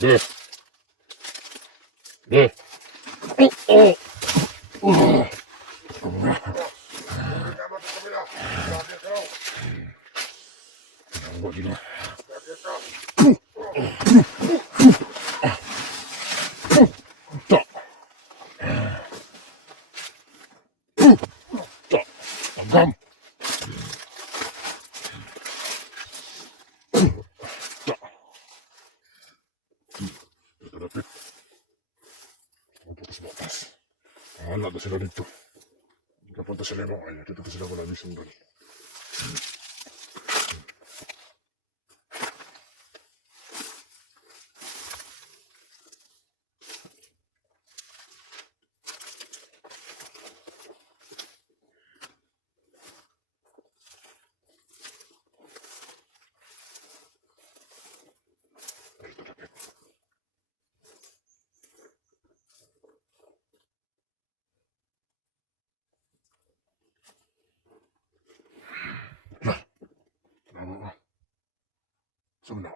Ge. Ge. Oh, oh. Huwag yun. Ta. Ta. Agam. Ta. Ito lapit. Ang butas-butas. Wala na sila dito. Kapunta sila mo. Ay, dito sila wala ni sundan. Ito lapit. Lah. Tama ka. Sumna.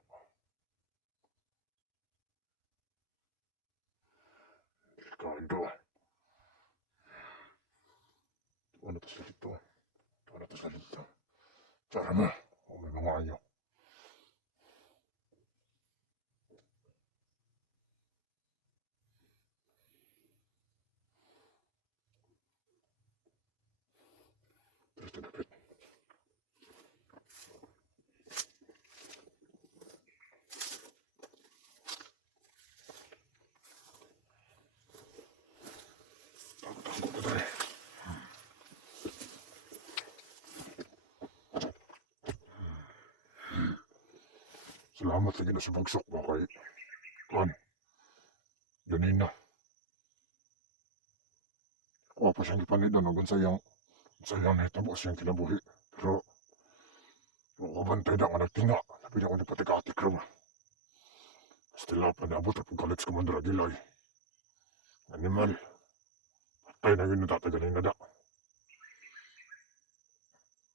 Kain to. Ano to sila dito? Ano to sila dito? Cara mo. O may mga ayo. Ito lapit. Takot ko tayo. Salamat lagi na sa bagsok mo kay Kuan. Ganun na. Kuha pa siyang ipanidon hanggang sayang na itabo siyang kinabuhi. Pero, mabantay na nga nagtinga. Sabi niya ko nagpatik-atik rin. Stila pa naabot at pagkalit sa Commander Aguilar. Animal. Patay na yun na tatagaling na da.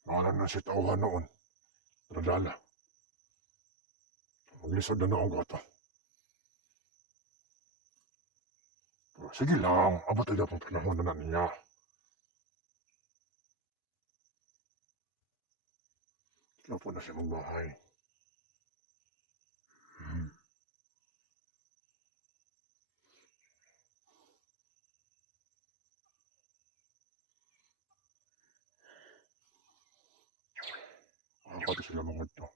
Mahalan na si tauhan noon. Radala. Maglisod na noong gata. Pero sige lang, abot ay pang panahon na niya. Kaya po na siya magbahay. Pati sila mga ito.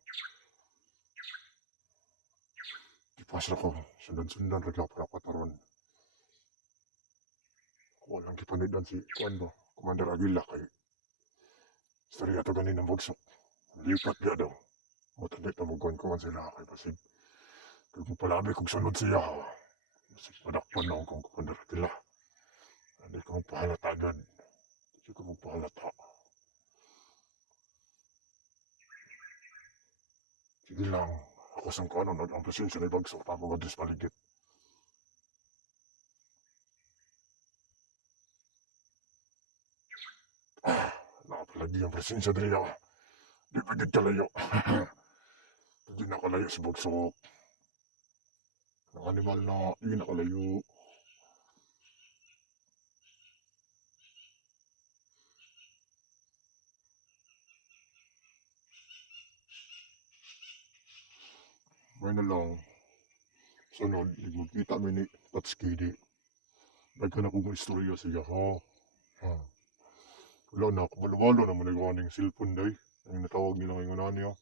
Kipas ako, sundan-sundan rin para pataron. Walang kipanidan si Kuando, Commander Aguila kay istorya to ganin ng bagsok. Lipat niya daw. Matandit na magkuhan-kuhan sila kay Pasig. Kaya kung palabi kong sunod siya, Pasig padakpan na akong Commander Aguila. Hindi ko magpahalata agad. Hindi ko magpahalata. Sige lang, ako sang kanon, ang presensya ni bagsok, papagadis paligid. Nakapalagi ang presensya nila. Di pwede kalayo. Hindi nakalayo si bagsok. Ang animal na hindi nakalayo. May na lang. Sunod, magkita mi ni Tatsuki di. Nagka na kong istorya siya, ha? Ha. Wala na, kabalo-balo naman nagawa ng cellphone day. Ang natawag nila ngayon niya.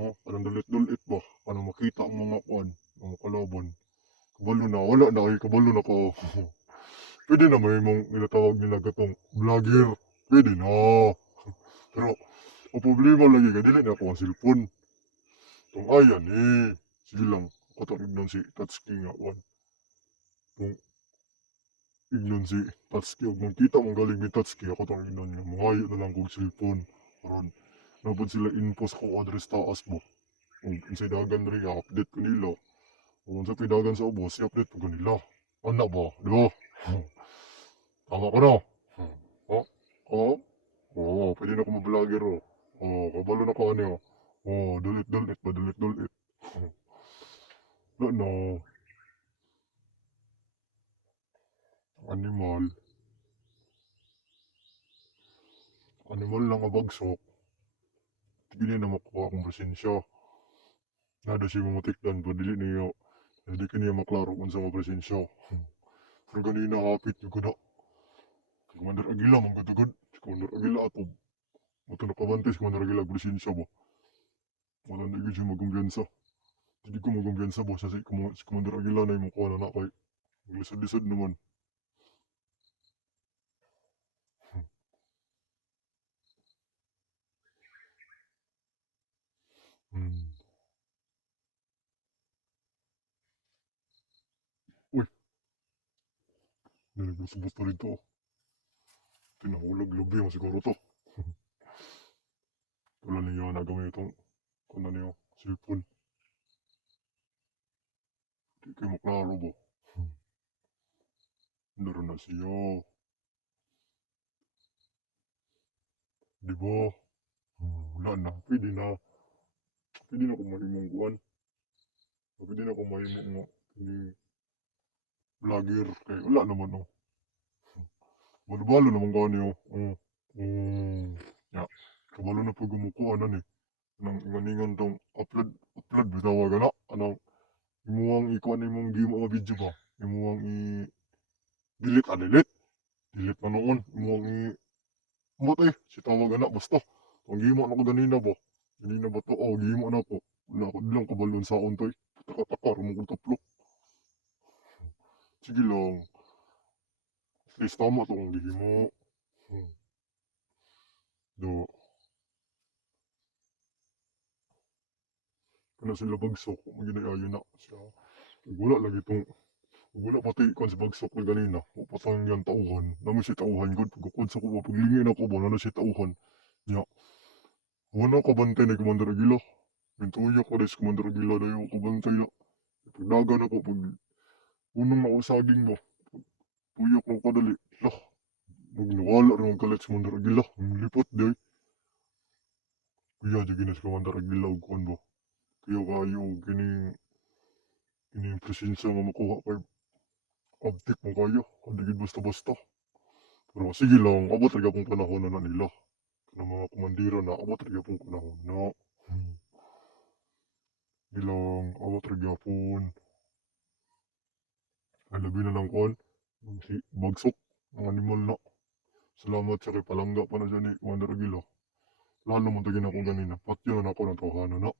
Ha? Anong dulit-dulit ba? Ano makita ang mga kuan, mga kalaban. Kabalo na, wala na kay kabalo na ko. Pwede na may mong nilatawag nila gatong vlogger. Pwede na. Pero, ang problema lagi ka, dili na ako ang cellphone. Itong ayan eh. Sige lang, ako itong ignon si Tatsuki nga kuan. Kung ignon si Tatsuki, kung kita mong galing ni Tatsuki, ako itong ignon niya. Mangayo na lang kong cellphone. Karon, napod sila info sa kong address taas mo. Kung sa dagan rin, update ko nila. Kung sa pidagan sa ubos, i-update ko nila. Ano ba? Di ba? Tama ko na. Oh? Oh? Oo, pwede na ako mag-vlogger oh. Oo, kabalo na ko ano. Oo, dulit-dulit pa, dulit-dulit. Wala na. Animal. Animal lang kabagsok. Tigili na makuha akong presensya. Nada siya mga tikdan pa dili niyo. Hindi ka niya maklaro kung sa mga presensya. Pero ganina hapit yung kuna. Si Commander Aguila magkatagod. Si Commander Aguila ato. Mato nakabante si Commander Aguila presensya ba. Wala na yun siya magkumbiyansa. Hindi ko magkumbiyansa ba sa si Commander Aguila na yung mukha na kay. Lisod-lisod naman. Hmm. Uy, nalibos-bos pa rin to. Tinahulog lubi mo siguro to. Wala niyo nagamit itong kung ano niyo, cellphone. Di kayo maklaro ba? Laro na siya. Di ba? Wala na. Pwede na. Pwede na kung mahimong kuhan. Pwede na kung mahimong nga. Kini vlogger. Kaya wala naman oh. Balo-balo naman ka niyo. Ya. Kabalo na pag gumukuha na ni. Nang inganingan tong upload. Upload bitawa ka na. Anong imuwang ikuha na imong game o video ba? Imuwang delete delete. Delete na noon. Imuwang Mot si tawag anak basta. Ang gimo na ko ganina ba? Ganina ba to? Oh, gimo na ko. Wala ko lang kabalon sa untoy. Taka-taka, rumong taplo. Sige lang. At least tama to kung gimo. Hmm. Do. Kana sila bagsok. Maginayayo na siya. Wala lagi itong. Wala pati ikon sa bagsok na ganina. O patang yan tauhan. Naman si tauhan ko. Pagkakod sa ko. Paglingin ako ba? Naman si tauhan. Ya. Wala ka bantay na Commander Aguila. Mintuyo ko rin si Commander Aguila na yung kabantay na. Pagdagan ako. Pag unang nausaging mo. Tuyok ng kadali. Lah, magnawala rin ang kalit sa Mandar Agila. Ang lipot day. Kuya, di ginas ka Mandar Agila og kuhan ba? Kuya kayo, kini presensya nga makuha kay abtik mo kayo. Hindi gid basta-basta. Pero sige lang, abot rin akong panahon na nila. Ng mga komandiro na abot rin akong panahon na. Ilang abot rin akong alabi na ng kuhan. Si bagsok, ang animal na. Salamat sa kay palangga pa na dyan ni Commander Agila. Lalo mo tagin ako ganina. Patyo na ako ng tawhanan na.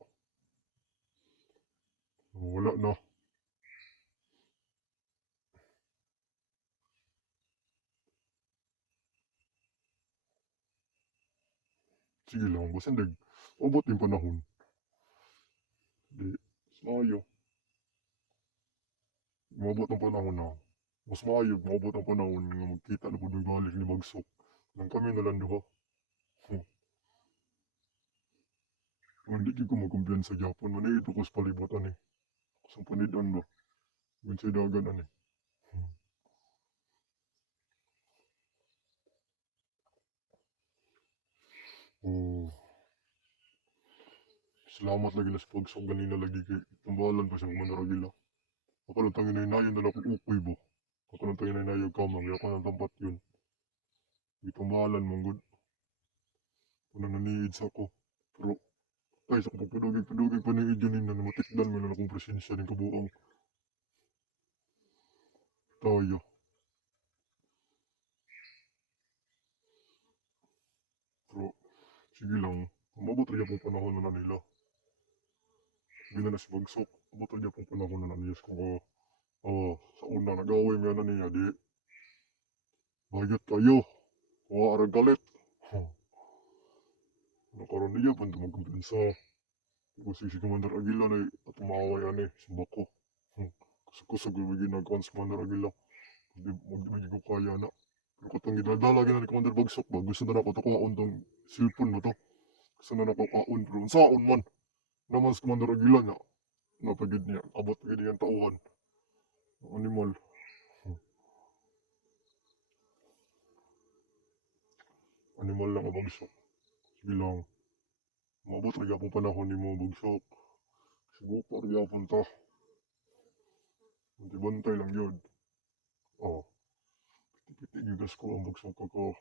Wala na. Sige lang, basta nag abot yung panahon. Di, maayo. Umabot ang panahon na. Mas maayo, maabot ang panahon nga magkita na po ng balik ni Magsok. Nang kami na lang duha. Kung hindi ko magkumpiyan sa Japon, manay ito ko sa palibutan eh. Sa panidan ba? Kung sa dagan ano eh. Oh, salamat lagi na sa pagsok ganina lagi kay tambalan pa siyang manaragila. Ako lang tangin na inayon na ako ukoy bo. Ako lang tangin na inayon kamang, ako lang tampat yun. Itambalan mong good. Kung nananiid sa ako. Pero ay, sa kapag padugig pa ni Idyo nina na matikdan mo na akong presensya ng kabuang tayo. Pero, sige lang, umabot rin pong panahon na nila. Hindi na si Bagsok, umabot rin pong panahon na nila. Kung sa una nag-away mo na niya, di, bayot kayo, mga arang galit. Nakaroon niya, pang tumagkumpensa. Kasi si Commander Aguila na at umaway yan eh, sa bako. Kusog-kusog yung ginagawa sa Commander Aguila. Hindi ko kaya na. Pero katong gidala lagi na ni Commander Bagsok ba, gusto na ako ito kumaon tong cellphone mo to. Gusto na ako kaon, pero unsaon man. Naman sa Commander Aguila niya, napagid niya, abot pagid niyang tauhan. Animal. Animal lang ang Bagsok. Sige lang, maabot rin akong panahon ni mo Bagsok. Siguro rin akong ta. Bantay lang yun. Oh, piti-piti gigas ko ang bugsok ko.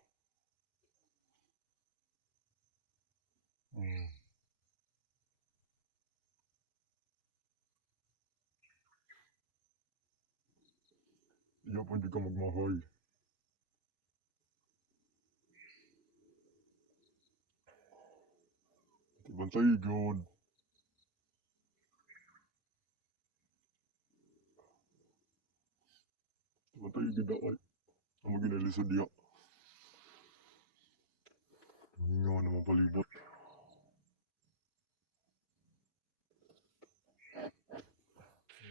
Hmm. Iya pwede ka magmahay. Bantay yun. Bantay gida ay. Ang maginalisod diya. Nga naman palibot.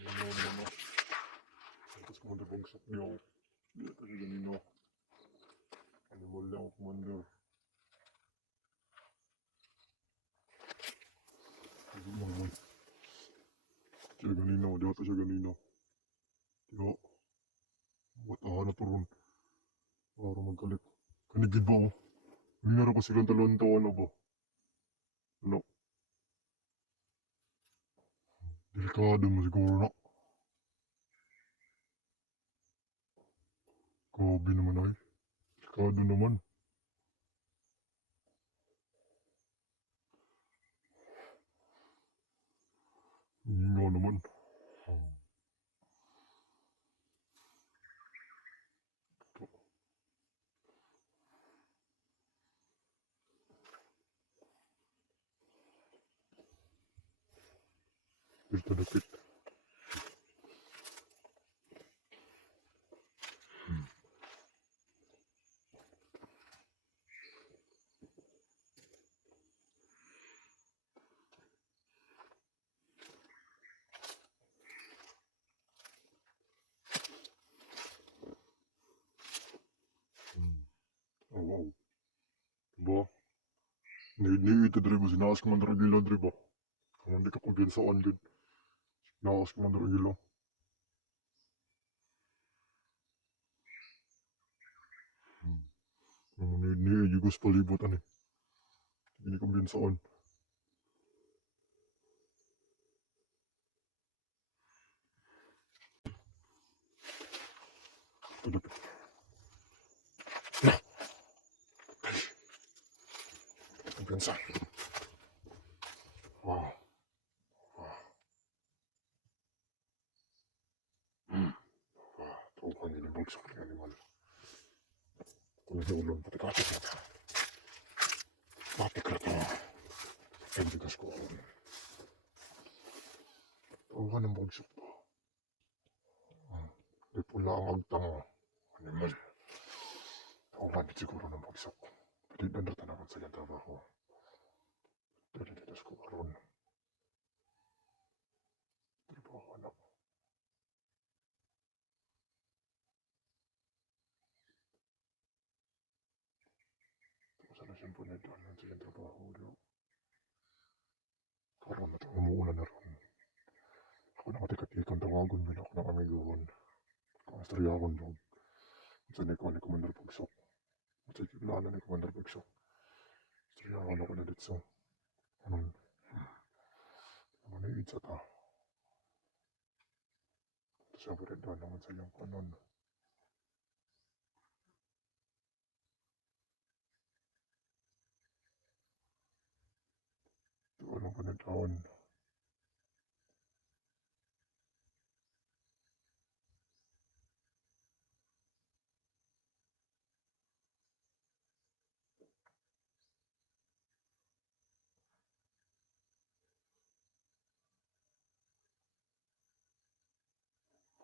Nga naman. Tapos kumanda bugsok diya. Diya tayo ganino. Animal lang ako kumanda. Kasi mga siya ganino. Diya tayo siya ganino. Diya. Watahan na to ron. Para magkalit. Kanigid ba oh? Hinara ko silang talon to ano ba? Ano? Delikado mo siguro na. Grabe naman ay. Delikado naman. Nga naman. Hmm. Dito dapit. Oh wow. Diba? Ni ito dre ba? Sinaas ko man dre gila dre ba? Kung hindi ka kumpiyansaan gid. Sinaas ko man dre gila. Kung ni jugos palibot ani. Hindi kumpiyansaan. Ito dapit. Kumpiyansa. Wow. Wow. Wow. Tukan din ang bagsak ng animal. Kung sa ulong pati kapit na ito. Kapit na ito. Ang bigas ko. Tukan ang bagsak to. Di pula ang agtang animal. Tukan din siguro ng bagsak. Pwede dandata naman sa yung trabaho. Pwede dinas ko karon. Trabaho anak. Sana siyempre na doon sa yung trabaho. Karon na ito umuuna na ron. Ako na katikatikan tawagon bin ako ng amigohon. Kung istorya akong dog. Sa ko ni Commander Pagsok. Sa kiblaan ni Commander Pagsok. Istorya ako na dito. Anong maniid sa ta. Tapos ako rin doon naman sa iyong kanon. Doon ang panadaan.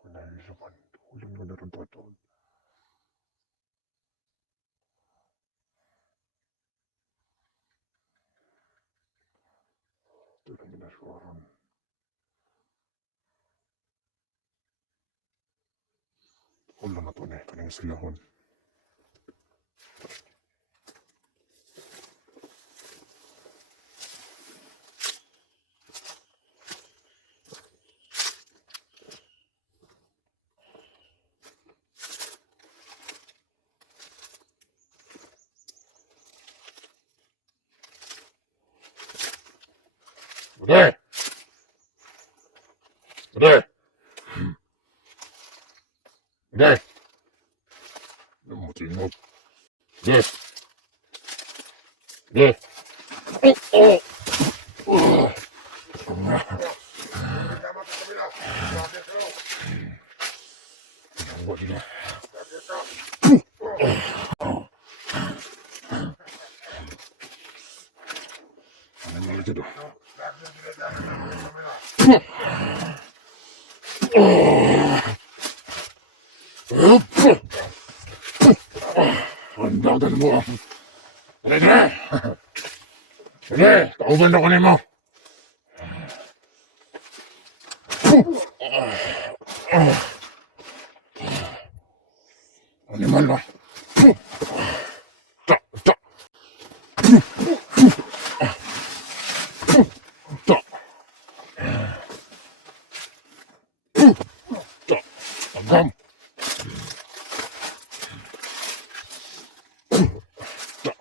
Kung nahisapan. Uling mo na rin tatawag. Doon ang ginaswaran. Wala na to na eh. Kanang silahon. Bude! Bude! Hindi. Ano mo tingog? Hindi. Hindi. Oh! Oh! Ano sila? Ano mo ito do? Ang dadan mo. Sige! Sige! Kauban ako nimo. Ano man na? Ta! Ta! Ta! Ta! Agam! Ta!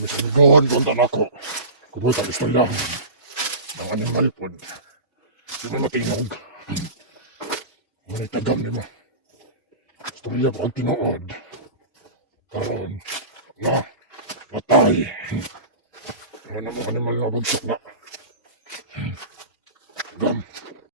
Masaligawan ko ang tanako. Kubutan gusto lang. Ang animal po. Di mo matinog. Ngunit tagam ni mo. Istorya ko ang tinuod. Karon na, patay. Ano mo animal na bagsok na.